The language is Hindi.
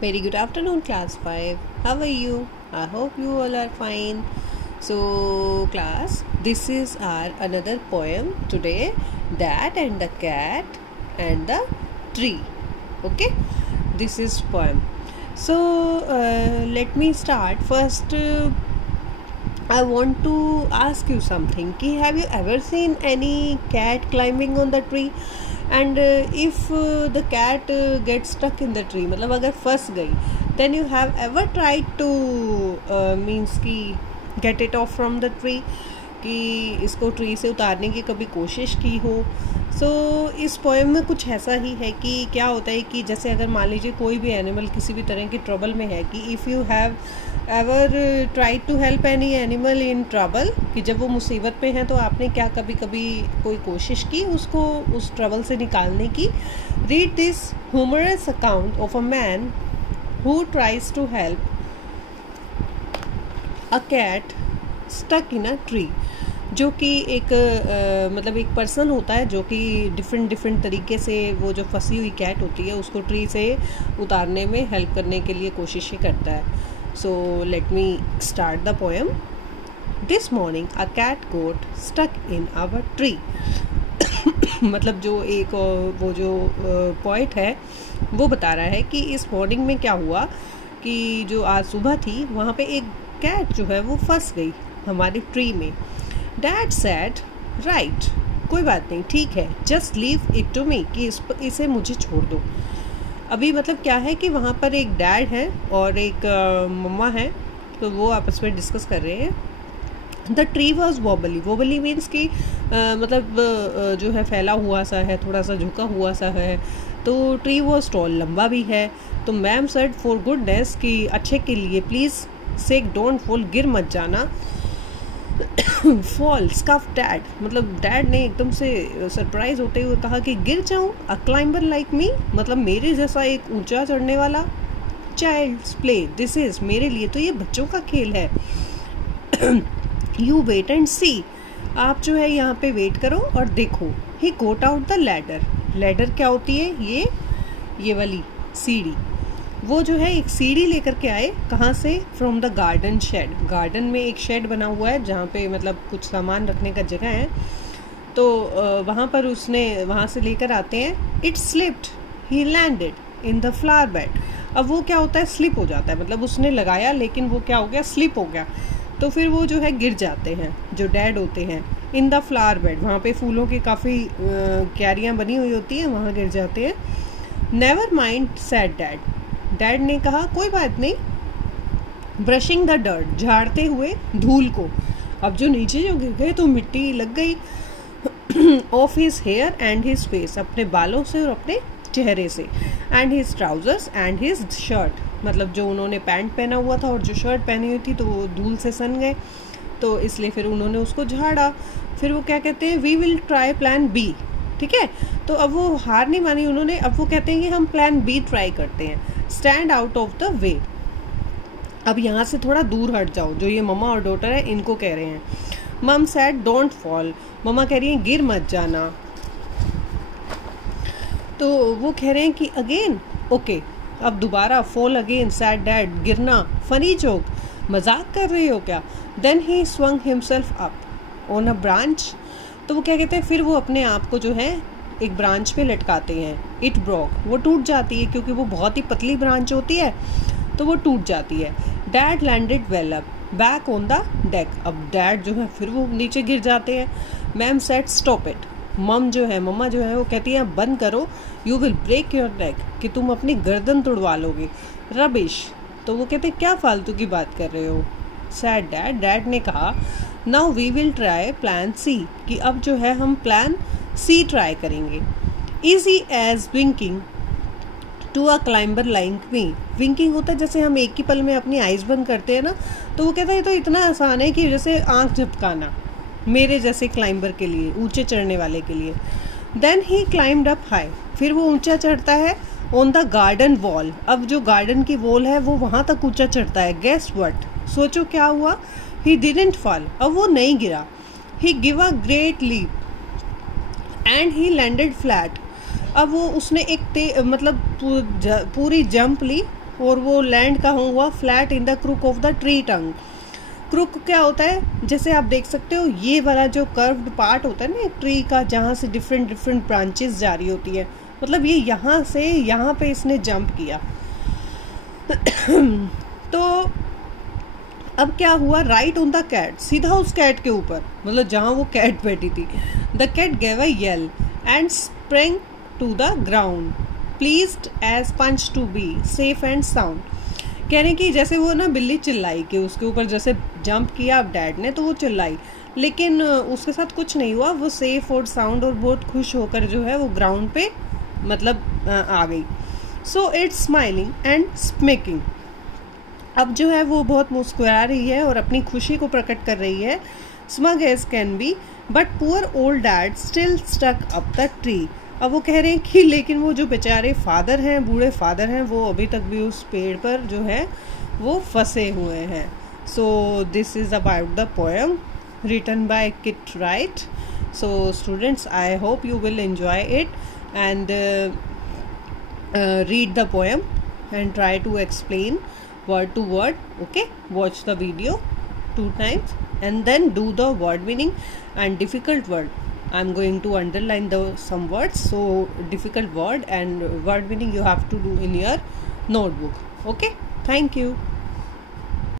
Very good afternoon, class 5. How are you? I hope you all are fine. So, class, this is our another poem today, That and the Cat and the Tree. Okay, this is poem. So, let me start. First, I want to ask you something. Have you ever seen any cat climbing on the tree? And if the cat gets stuck in the tree, मतलब अगर फंस गई, then you have ever tried to means कि get it off from the tree, कि इसको ट्री से उतारने की कभी कोशिश की हो. सो इस पोएम में कुछ ऐसा ही है कि क्या होता है कि जैसे अगर मान लीजिए कोई भी एनिमल किसी भी तरह की ट्रबल में है, कि if you have ever try to help any animal in trouble, कि जब वो मुसीबत में है तो आपने क्या कभी कभी कोई कोशिश की उसको उस ट्रबल से निकालने की. Read this humorous account of a man who tries to help a cat stuck in a tree. जो कि एक मतलब एक पर्सन होता है जो कि डिफरेंट तरीके से वो जो फंसी हुई कैट होती है उसको ट्री से उतारने में हेल्प करने के लिए कोशिशें करता है. So let me start the poem. This morning a cat got stuck in our tree. मतलब जो एक वो जो पोइट है वो बता रहा है कि इस मॉर्निंग में क्या हुआ कि जो आज सुबह थी वहाँ पे एक कैट जो है वो फंस गई हमारी ट्री में. डैड सेड राइट, कोई बात नहीं, ठीक है, just leave it to me, कि इसे मुझे छोड़ दो. अभी मतलब क्या है कि वहाँ पर एक डैड है और एक मम्मा है, तो वो आपस में डिस्कस कर रहे हैं. The tree was wobbly. Wobbly means कि मतलब जो है फैला हुआ सा है, थोड़ा सा झुका हुआ सा है. तो ट्री वॉज टॉल, लंबा भी है. तो मैम सेड फॉर गुडनेस, कि अच्छे के लिए प्लीज़ सेक डोंट फॉल, गिर मत जाना. फॉल स्कफ डैड, मतलब डैड ने एकदम से सरप्राइज होते हुए कहा कि गिर जाऊं. अ क्लाइंबर लाइक मी, मतलब मेरे जैसा एक ऊंचा चढ़ने वाला. चाइल्ड्स प्ले, दिस इज, मेरे लिए तो ये बच्चों का खेल है. यू वेट एंड सी, आप जो है यहाँ पे वेट करो और देखो. ही गोट आउट द लैडर. लैडर क्या होती है? ये वाली सीढ़ी. वो जो है एक सीढ़ी लेकर के आए. कहाँ से? From the garden shed. Garden में एक शेड बना हुआ है जहाँ पे मतलब कुछ सामान रखने का जगह है. तो वहाँ पर उसने वहाँ से लेकर आते हैं. It slipped, he landed in the flower bed. अब वो क्या होता है? स्लिप हो जाता है, मतलब उसने लगाया लेकिन वो क्या हो गया? स्लिप हो गया. तो फिर वो जो है गिर जाते हैं जो डैड होते हैं. इन द फ्लावर बेड, वहाँ पे फूलों की काफ़ी क्यारियाँ बनी हुई होती हैं, वहाँ गिर जाते हैं. Never mind said dad. Dad ने कहा कोई बात नहीं. ब्रशिंग द डर्ट, झाड़ते हुए धूल को. अब जो नीचे जो गिर गए तो मिट्टी लग गई. Off his hair and his face, अपने बालों से और अपने चेहरे से. And his trousers and his shirt, मतलब जो उन्होंने पैंट पहना हुआ था और जो शर्ट पहनी हुई थी तो वो धूल से सन गए, तो इसलिए फिर उन्होंने उसको झाड़ा. फिर वो क्या कहते हैं? We will try plan B. ठीक है, तो अब वो हार नहीं मानी उन्होंने. अब वो कहते हैं कि हम प्लान बी ट्राई करते हैं. Stand out of the way. अब यहाँ से थोड़ा दूर हट जाओ. जो ये मम्मा और डॉटर है इनको कह रहे हैं. मम सेड डोंट फॉल. मम्मा कह रही है गिर मत जाना. तो वो कह रहे हैं कि अगेन, ओके, अब दोबारा. फॉल अगेन सेड डैड, गिरना. फनी जोक, मजाक कर रहे हो क्या? Then he swung himself up on a branch. तो वो क्या कहते हैं? फिर वो अपने आप को जो है एक ब्रांच पे लटकाते हैं. इट ब्रोक, वो टूट जाती है क्योंकि वो बहुत ही पतली ब्रांच होती है, तो वो टूट जाती है. Dad landed well up back on the deck. अब डैड जो है फिर वो नीचे गिर जाते हैं. Ma'am said stop it. मम्मा जो है वो कहती है बंद करो. You will break your neck, कि तुम अपनी गर्दन तोड़वा लोगे. रबिश. तो वो कहते हैं क्या फालतू की बात कर रहे हो? Sad dad. डैड ने कहा now we will try plan C, कि अब जो है हम प्लान सी ट्राई करेंगे. Easy as winking to a climber like me. Winking होता है जैसे हम एक ही पल में अपनी आइज बंद करते हैं ना, तो वो कहता है ये तो इतना आसान है कि जैसे आंख झपकाना, मेरे जैसे क्लाइंबर के लिए, ऊंचे चढ़ने वाले के लिए. Then he climbed up high. फिर वो ऊंचा चढ़ता है. On the garden wall. अब जो गार्डन की वॉल है वो वहां तक ऊंचा चढ़ता है. गेस व्हाट, सोचो क्या हुआ? He didn't fall. अब वो नहीं गिरा. He give a great leap and he landed flat. अब वो उसने एक मतलब पूरी जंप ली और वो लैंड कहाँ हुआ, flat in the crook of the tree tongue. Crook क्या होता है, जैसे आप देख सकते हो ये वाला जो कर्व्ड पार्ट होता है ना एक ट्री का, जहाँ से डिफरेंट डिफरेंट ब्रांचेस जारी होती है, मतलब ये यहाँ से यहाँ पे इसने जंप किया। तो अब क्या हुआ, राइट ऑन द कैट, सीधा उस कैट के ऊपर, मतलब जहाँ वो कैट बैठी थी। The cat gave a yell and spring to the ground, pleased as punch to be safe and sound. कह रहे कि जैसे वो ना बिल्ली चिल्लाई कि उसके ऊपर जैसे जंप किया अब डैड ने, तो वो चिल्लाई, लेकिन उसके साथ कुछ नहीं हुआ, वो सेफ और साउंड और बहुत खुश होकर जो है वो ग्राउंड पे मतलब आ गई। सो इट्स स्माइलिंग एंड स्मिकिंग, अब जो है वो बहुत मुस्कुरा रही है और अपनी खुशी को प्रकट कर रही है। Smug as can be but poor old dad still stuck up the tree. अब वो कह रहे हैं कि लेकिन वो जो बेचारे फादर हैं, बूढ़े फादर हैं, वो अभी तक भी उस पेड़ पर जो है वो फंसे हुए हैं। So this is about the poem written by Kit Wright. So students, I hope you will enjoy it and read the poem and try to explain word to word. Okay, watch the video 2 times and then do the word meaning and difficult word. I'm going to underline some words, so difficult word and word meaning you have to do in your notebook. Okay, thank you.